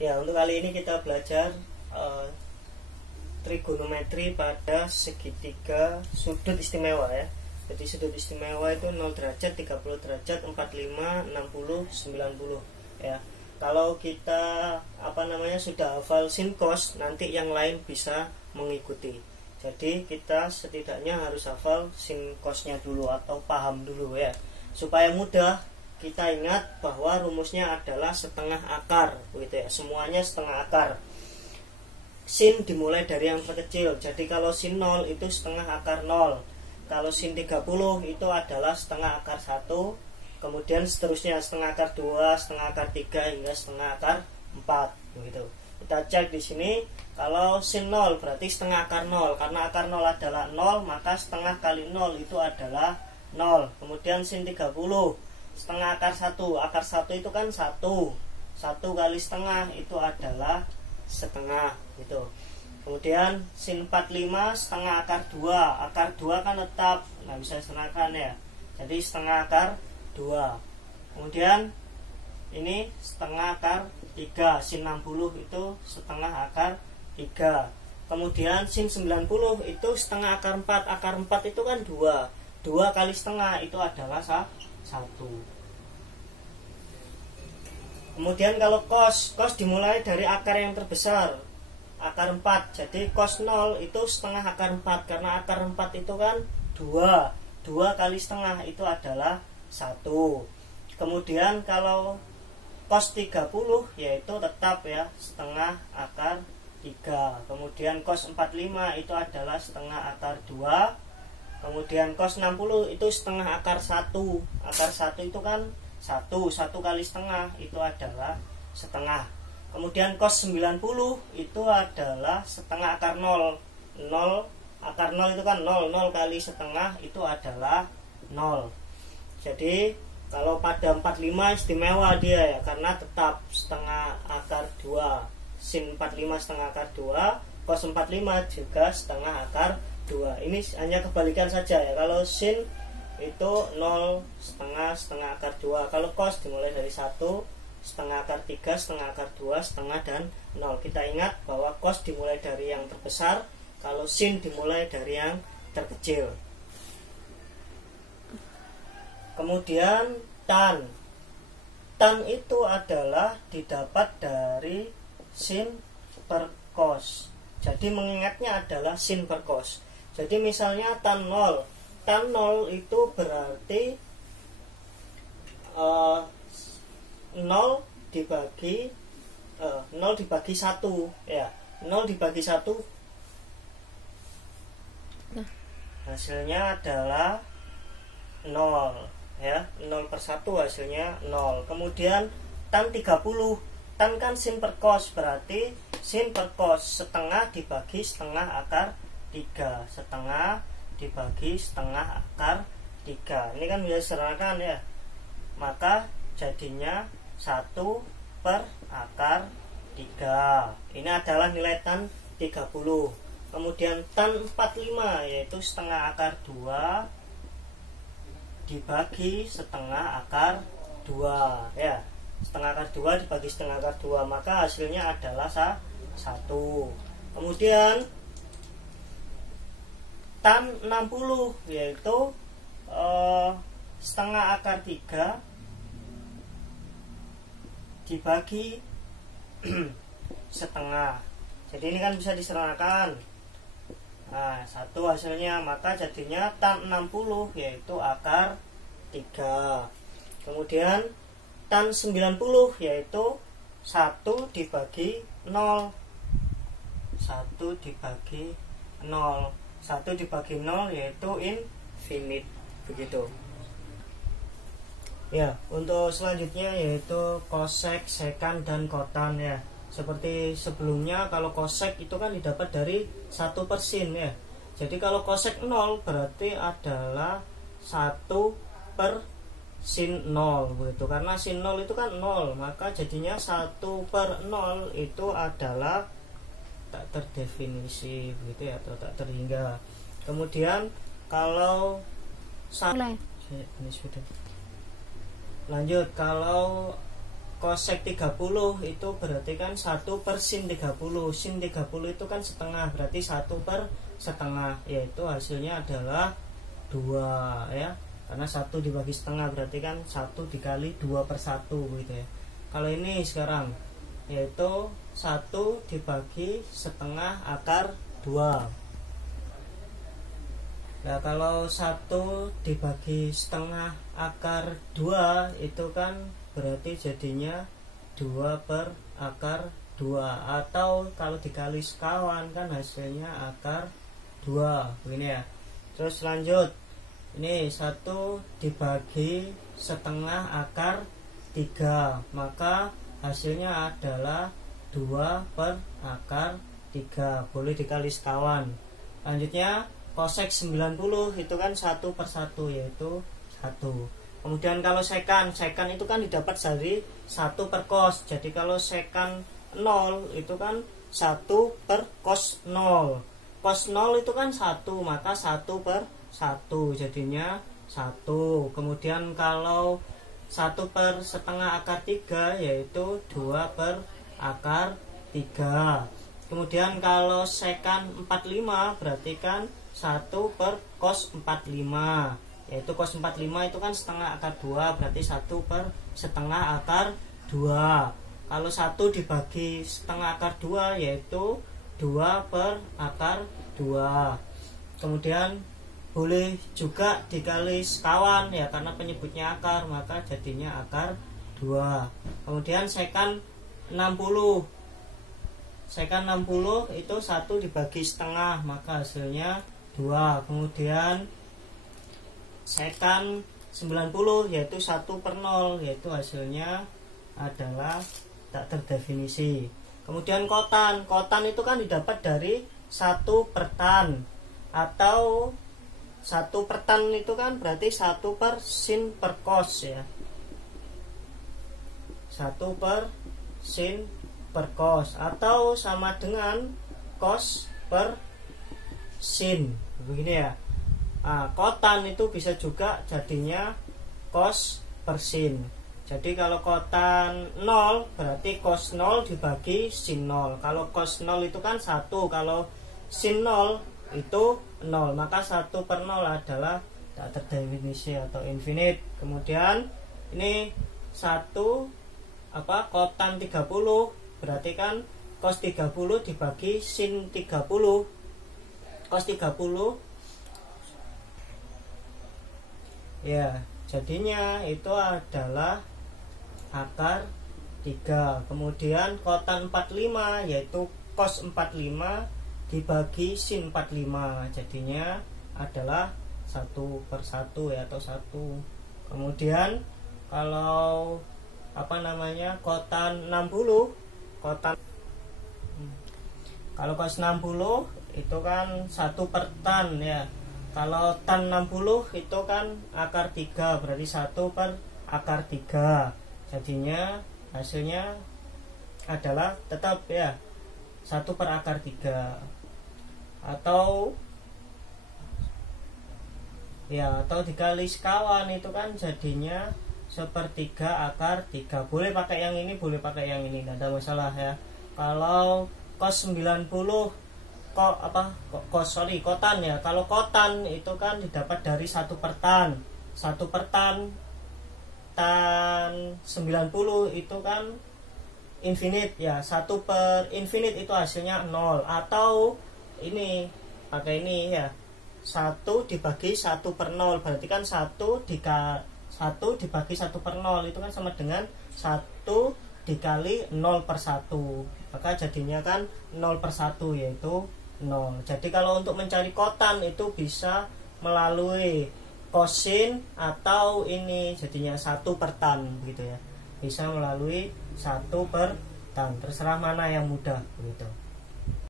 Ya, untuk kali ini kita belajar trigonometri pada segitiga sudut istimewa ya. Jadi sudut istimewa itu 0 derajat, 30 derajat, 45, 60, 90 ya. Kalau kita sudah hafal sin cos, nanti yang lain bisa mengikuti. Jadi kita setidaknya harus hafal sin cosnya dulu atau paham dulu ya. Supaya mudah kita ingat bahwa rumusnya adalah setengah akar begitu ya. Semuanya setengah akar. Sin dimulai dari yang terkecil. Jadi kalau sin 0 itu setengah akar 0. Kalau sin 30 itu adalah setengah akar 1. Kemudian seterusnya setengah akar 2, setengah akar 3 hingga setengah akar 4 begitu. Kita cek di sini, kalau sin 0 berarti setengah akar 0. Karena akar 0 adalah 0, maka setengah kali 0 itu adalah 0. Kemudian sin 30, setengah akar 1. Akar 1 itu kan 1. 1 kali setengah itu adalah setengah gitu. Kemudian sin 45 setengah akar 2. Akar 2 kan tetap nggak bisa disetengahkan ya. Jadi setengah akar 2. Kemudian ini setengah akar 3. Sin 60 itu setengah akar 3. Kemudian sin 90 itu setengah akar 4. Akar 4 itu kan 2. 2 kali setengah itu adalah 1. Kemudian kalau cos dimulai dari akar yang terbesar, akar 4. Jadi cos 0 itu setengah akar 4. Karena akar 4 itu kan 2. 2 kali setengah itu adalah 1. Kemudian kalau cos 30 yaitu tetap ya setengah akar 3. Kemudian cos 45 itu adalah setengah akar 2. Kemudian cos 60 itu setengah akar 1. Akar 1 itu kan 1 kali setengah itu adalah setengah. Kemudian cos 90 itu adalah setengah akar 0. Akar 0 itu kan 0 kali setengah itu adalah 0. Jadi kalau pada 45 istimewa dia ya, karena tetap setengah akar 2. Sin 45 setengah akar 2, cos 45 juga setengah akar 2. Ini hanya kebalikan saja ya. Kalau sin itu 0 setengah akar 2. Kalau cos dimulai dari 1, setengah akar 3, setengah akar 2, setengah dan 0. Kita ingat bahwa cos dimulai dari yang terbesar, kalau sin dimulai dari yang terkecil. Kemudian tan itu adalah didapat dari sin per cos. Jadi mengingatnya adalah sin per cos. Jadi misalnya tan 0 itu berarti 0 dibagi 1 ya. 0 dibagi 1 hasilnya adalah 0 ya. 0 per 1 hasilnya 0. Kemudian tan 30, tan kan sin per cos, berarti sin per cos setengah dibagi setengah akar 3. Setengah dibagi setengah akar 3. Ini kan bisa diserahkan ya. Maka jadinya 1 per akar 3. Ini adalah nilai tan 30. Kemudian tan 45 yaitu setengah akar 2 dibagi setengah akar 2 ya. Setengah akar 2 dibagi setengah akar 2, maka hasilnya adalah 1. Kemudian tan 60 yaitu setengah akar 3 dibagi setengah. Jadi ini kan bisa diserahkan. Nah, 1 hasilnya, maka jadinya tan 60 yaitu akar 3. Kemudian tan 90 yaitu 1 dibagi 0. 1 dibagi 0. 1 dibagi 0 yaitu infinite begitu. Ya, untuk selanjutnya yaitu kosek, sekan dan kotan ya. Seperti sebelumnya, kalau kosek itu kan didapat dari 1 per sin ya. Jadi kalau kosek 0 berarti adalah 1 per sin 0 begitu. Karena sin 0 itu kan 0, maka jadinya 1 per 0 itu adalah tak terdefinisi begitu ya, atau tak terhingga. Kemudian kalau ini sudah lanjut, kalau Kosek 30 itu berarti kan 1 per sin 30. Sin 30 itu kan setengah, berarti 1 per setengah, yaitu hasilnya adalah 2 ya. Karena 1 dibagi setengah berarti kan 1 dikali 2 per 1 gitu ya. Kalau ini sekarang yaitu 1 dibagi setengah akar 2. Nah kalau 1 dibagi setengah akar 2 itu kan berarti jadinya 2 per akar 2, atau kalau dikali sekawan kan hasilnya akar 2 begini ya. Terus lanjut, ini 1 dibagi setengah akar 3, maka hasilnya adalah 2 per akar 3, boleh dikali sekawan. Lanjutnya kosek 90 itu kan 1 per 1, yaitu 1. Kemudian kalau sekan itu kan didapat dari 1 per cos. Jadi kalau sekan 0 itu kan 1 per cos 0. Cos 0 itu kan 1, maka 1 per 1 jadinya 1. Kemudian kalau 1 per setengah akar 3 yaitu 2 per akar 3. Kemudian kalau sekan 45 berarti kan 1 per cos 45, yaitu cos 45 itu kan setengah akar 2, berarti 1 per setengah akar 2. Kalau 1 dibagi setengah akar 2 yaitu 2 per akar 2. Kemudian boleh juga dikali sekawan ya, karena penyebutnya akar maka jadinya akar 2. Kemudian sekan 60. Sekan 60 itu 1 dibagi setengah maka hasilnya 2. Kemudian sekan 90 yaitu 1 per 0, yaitu hasilnya adalah tak terdefinisi. Kemudian kotan itu kan didapat dari 1 per tan, atau 1 per tan itu kan berarti 1 per sin per cos ya. 1 per sin per cos, atau sama dengan cos per sin begini ya. Nah, kotan itu bisa juga jadinya cos per sin. Jadi kalau kotan 0 berarti cos 0 dibagi sin 0. Kalau cos 0 itu kan 1, kalau sin 0 itu 0, maka 1 per 0 adalah tak terdefinisi atau infinite. Kemudian ini 1 kotan 30 berarti kan cos 30 dibagi sin 30. Cos 30 ya, jadinya itu adalah akar 3. Kemudian kotan 45 yaitu cos 45 dibagi sin 45, jadinya adalah 1 per 1 ya, atau 1. Kemudian kalau kotan 60, kalau cos 60 itu kan 1 per tan ya. Kalau tan 60 itu kan akar 3, berarti 1 per akar 3. Jadinya hasilnya adalah tetap ya 1 per akar 3. Atau dikali sekawan itu kan jadinya 1/3 akar 3. Boleh pakai yang ini, boleh pakai yang ini, tidak ada masalah ya. Kalau cos 90 kotan ya. Kalau kotan itu kan didapat dari 1 per tan. 1 per tan 90 itu kan infinite ya. 1 per infinite itu hasilnya 0. Atau ini pakai ini ya, 1 dibagi 1 per 0, berarti kan 1 dibagi 1 per 0 itu kan sama dengan 1 dikali 0 per 1, maka jadinya kan 0 per 1 yaitu 0. Jadi kalau untuk mencari kotan itu bisa melalui kosin atau ini jadinya 1 per tan gitu ya. Bisa melalui 1 per tan, terserah mana yang mudah gitu.